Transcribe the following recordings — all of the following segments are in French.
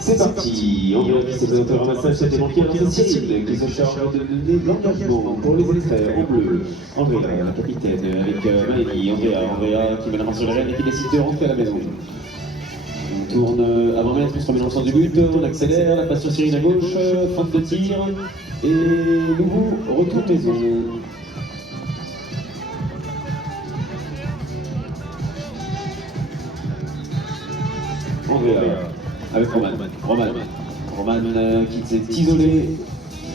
C'est parti, on vient qui s'est présenté au ramassage, c'était manqué, alors c'est Cyril qui se charge de donner l'engagement pour les extraits en bleu. Andrea, la capitaine, avec Maëlie, Andrea qui met la main sur les rênes et qui décide de rentrer à la maison. On tourne avant mètre, on se remet dans le sens du but, on accélère, la passe sur Cyril à gauche, fin de tir, et nouveau retour maison. Andrea, avec Roman qui s'est isolé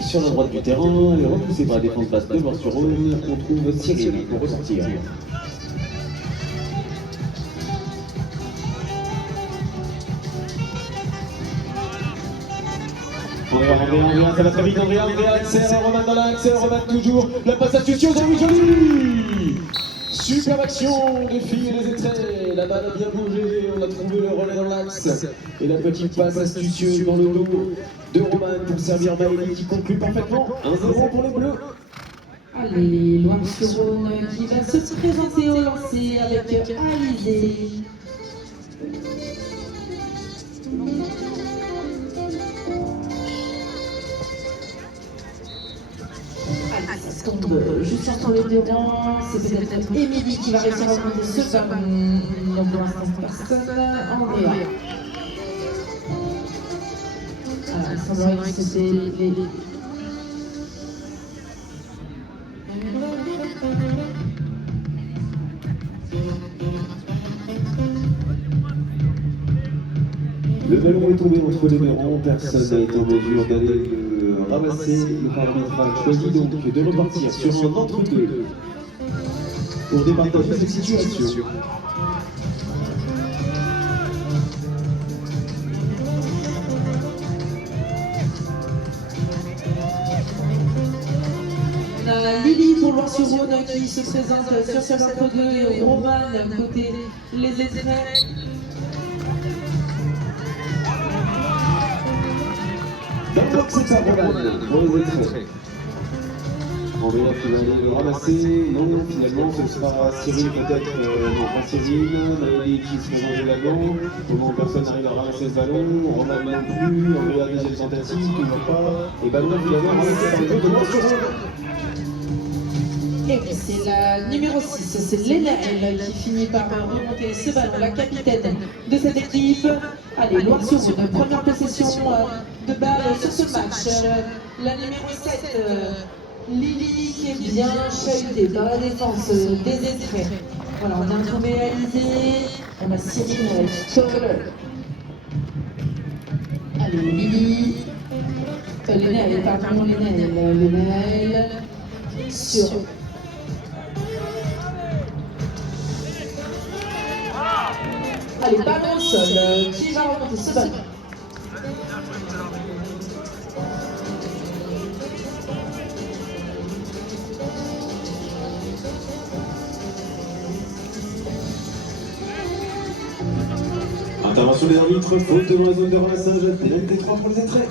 sur la droite du terrain et repoussé par la défense basse de Loire-sur-Rhône. On trouve Cyril pour ressortir. Andrea, ça va très vite, Andrea, accélère, Roman dans l'axe, Roman toujours, la passe astucieuse, oui, jolie. Superbe action des filles et des étraits, la balle a bien bougé, on a trouvé le relais dans l'axe. Et la petite passe astucieuse dans le dos de Roman pour servir Maëlie qui conclut parfaitement 1-0 pour les Bleus. Allez, Loire-sur-Rhône qui va se présenter au lancer avec Alizé. Ça tombe juste entre les deux rangs, c'est peut-être Émilie qui va réussir à remonter ce ballon. Donc pour l'instant personne, Andrea. Il semblerait que c'était les... Le ballon est tombé entre les deux rangs, personne n'a été en mesure d'aller le ramasser. Le arbitre choisit donc de repartir sur un entre-deux pour départager cette situation. On a Lily pour Loire-sur-Rhône qui se présente sur ce entre-deux et Roman côté les extraits. D'abord c'est ça, Roman, pour les extraits. Andrea qui va aller le ramasser, non, finalement ce sera Cyril peut-être, non pas Cyril, Maëlie qui se présente de l'avant, au moment où personne n'arrive à ramasser ce ballon, Roman non plus, Andrea deuxième tentative, toujours pas, et ballon finalement ramassé par les deux de Loire-sur-Rhône. Et puis c'est la numéro 6, c'est Lénaël qui finit par remonter ce ballon, la capitaine de cette équipe. Allez, Loire-sur-Rhône, première possession de balle sur ce match. La numéro 7, Lily qui est bien chahutée par la défense des extraits. Voilà, on a trouvé Alizé, on a Cyril Toll. Allez, Lily, Lénaël, sur... Allez, ballon au sol, qui va remonter ce ballon? Intervention des arbitres, faute dans la zone de ramassage, pénalité 3 pour les extraits.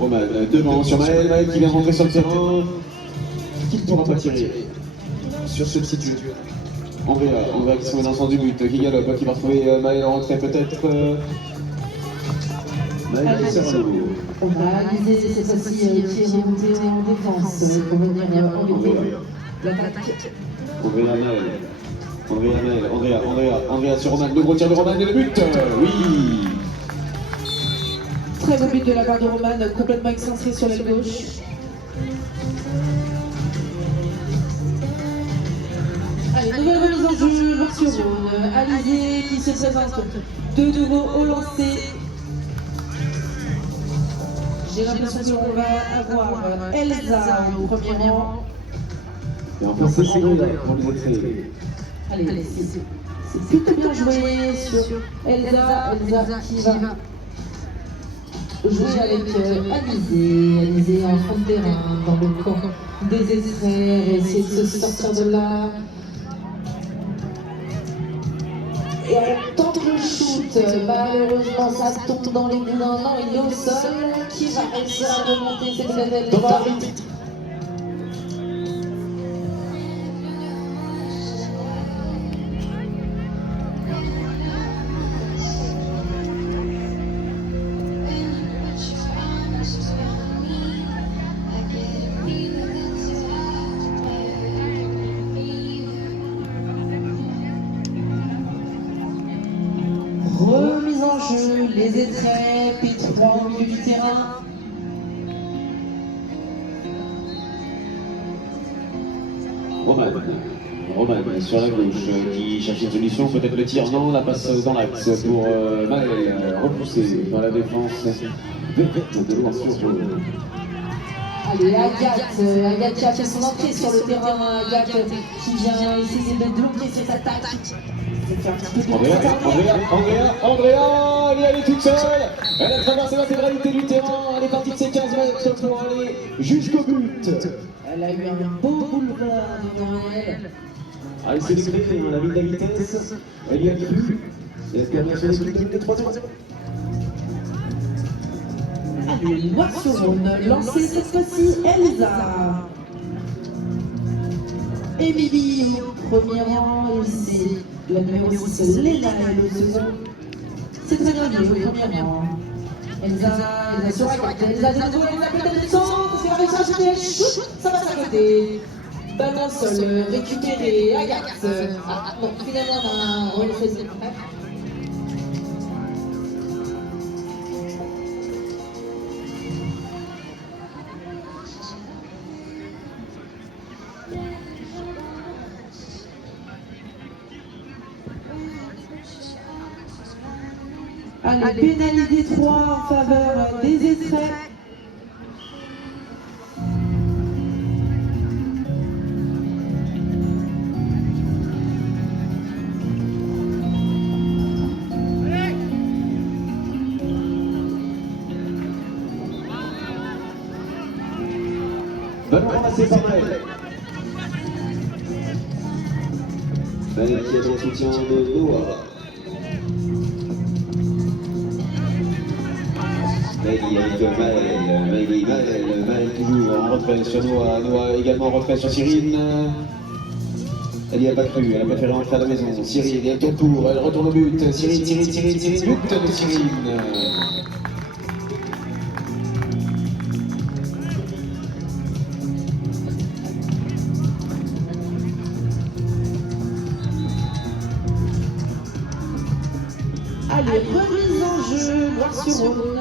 Roman, devant sur Maël qui vient rentrer sur le terrain, qui ne pourra pas tirer sur ce petit jeu. Andrea qui se met dans le sens du but, qui galope, qui va retrouver Maël en rentrée peut-être. Maël qui sert à nouveau. On va Alizé cette fois-ci qui est remonté en défense pour venir embêter l'attaque. Andrea sur Roman, le gros tir de Roman et le but. Oui. Très beau but de la part de Roman, complètement excentré sur l'aile gauche. Allez, nouvelle remise en jeu, Loire-sur-Rhône. Alizé qui se présente de nouveau au lancer. J'ai l'impression qu'on va avoir Elsa au premier rang. Et enfin, c'est Cyril pour les extraits. Allez, c'est plutôt bien joué sur Elsa qui va jouer avec Alizé en fond de terrain dans le camp des extraits, essayer de se sortir de là. Et on tente le shoot. Malheureusement, ça tombe dans les boudins. Non, il est au sol. Qui va réussir à remonter cette belle Thomas. Remise en jeu, les étraits, P3 au milieu du terrain. Roman sur la gauche qui cherche une solution, peut-être le tir, non, la passe dans l'axe pour Maël, repoussé dans la défense de Loire-sur-Rhône. Allez, Agathe qui a fait son entrée sur le terrain, Agathe qui vient essayer de bloquer cette attaque. Andrea, elle est toute seule, elle a traversé l'intégralité du terrain, elle est partie de ses 15 mètres pour aller jusqu'au but. Elle a eu un beau boulevard devant elle. Ah, elle s'est décrétée, la vie de la vitesse, elle y a cru, et elle permet sur les coups de 3 heures. Allez, Loire-sur-Rhône, lancée cette fois-ci, Elsa. Émilie au premier rang, et c'est la numéro 6, Léna et le second. C'est très bien au premier rang. Elsa sur Agathe, Elsa de nouveau, Elsa peut-être du centre, parce qu'elle a réussi à jeter, shoot, ça va s'arrêter. Ballon au sol, récupéré, Agathe. Ah non, finalement on a refait cette attaque. Allez, pénalité 3 en faveur des extraits. Ballon ramassé par Maël. Maël qui est dans le soutien de Noah. Maëlie avec Maël toujours en retrait sur Noah, Noah également en retrait sur Cyrine. Elle n'y a pas cru, elle a préféré rentrer à la maison. Cyrine, elle tourne pour, elle retourne au but. Cyrine, but de Cyrine. Allez, remise en jeu, Loire-sur-Rhône.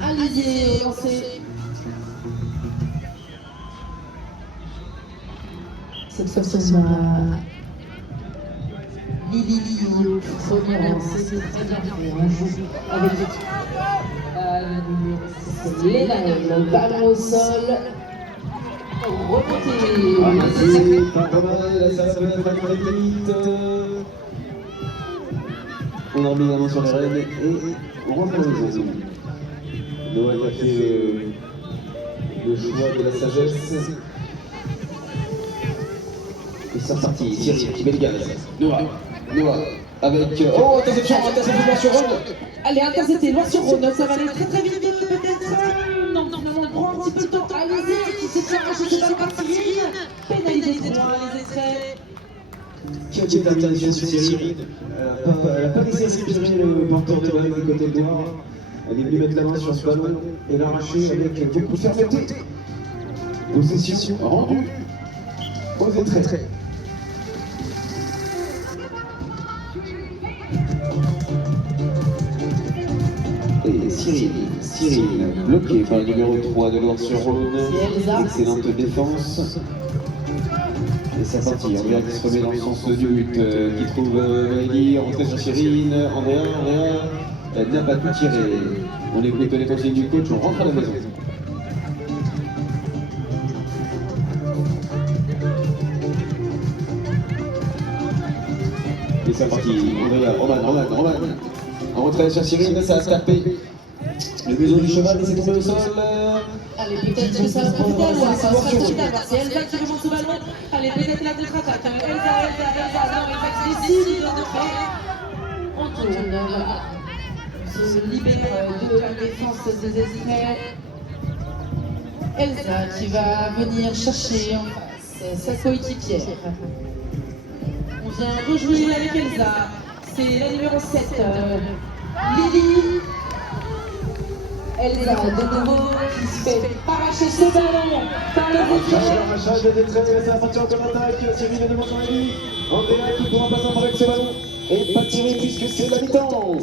Allez, lancez. Cette fois-ci, on a Lily au premier rang. C'est très bien fait. On joue avec l'équipe. Léna, le ballon au sol. Remontée. Pas mal, ça va peut-être être très vite. On a remis la main sur les rênes et on rentre dans les zones. Noël a fait le choix de la sagesse. Et c'est reparti, Cyril qui met le gaz. Noah avec... Oh, interception Loire-sur-Rhône. Allez, intercepté, Loire-sur-Rhône, ça va aller très très vite, peut-être. Non, finalement, on prend un petit peu le temps. Allez-y, qui s'est fait arracher cette balle par Cyrine. Pénalité 3, les extraits. Qui a été intervention sur Cyrine. Elle n'a pas laissé respirer le porteur de balle du côté droit. Elle est venue mettre la main sur ce ballon et l'arracher avec beaucoup de fermeté. Possession rendue aux extraits. Et Cyrine, bloqué par le numéro 3 de Loire-sur-Rhône. Excellente défense. Et c'est parti, Andrea qui se remet dans le sens du but, qui trouve Maëlie, rentrée sur Cyrine, Andrea, elle n'a pas tout tiré. On écoute les conseils du coach, on rentre à la maison. Et c'est parti, Andrea, Roman. En retrait sur Cyrine, ça a tapé. Le museau du cheval, il s'est tombé au sol. Allez, peut-être que ça va profiter à Loire, ça va profiter à Loire. C'est Elsa qui remonte ce ballon. Allez, peut-être la contre-attaque. Elsa, non, Elsa qui décide de faire. On tourne, voilà. On se libère de la défense des Esprits. Elsa qui va venir chercher en face sa coéquipière. On vient rejouer avec Elsa. C'est la numéro 7, Lily. Elsa, de nouveau, qui se fait arracher ce ballon par le Arrachage de détresse, laisse la partie en contre-attaque. Cyril est devant son ami. Andrea qui pourra passer avec ce ballon et pas tirer puisque c'est la mi-temps.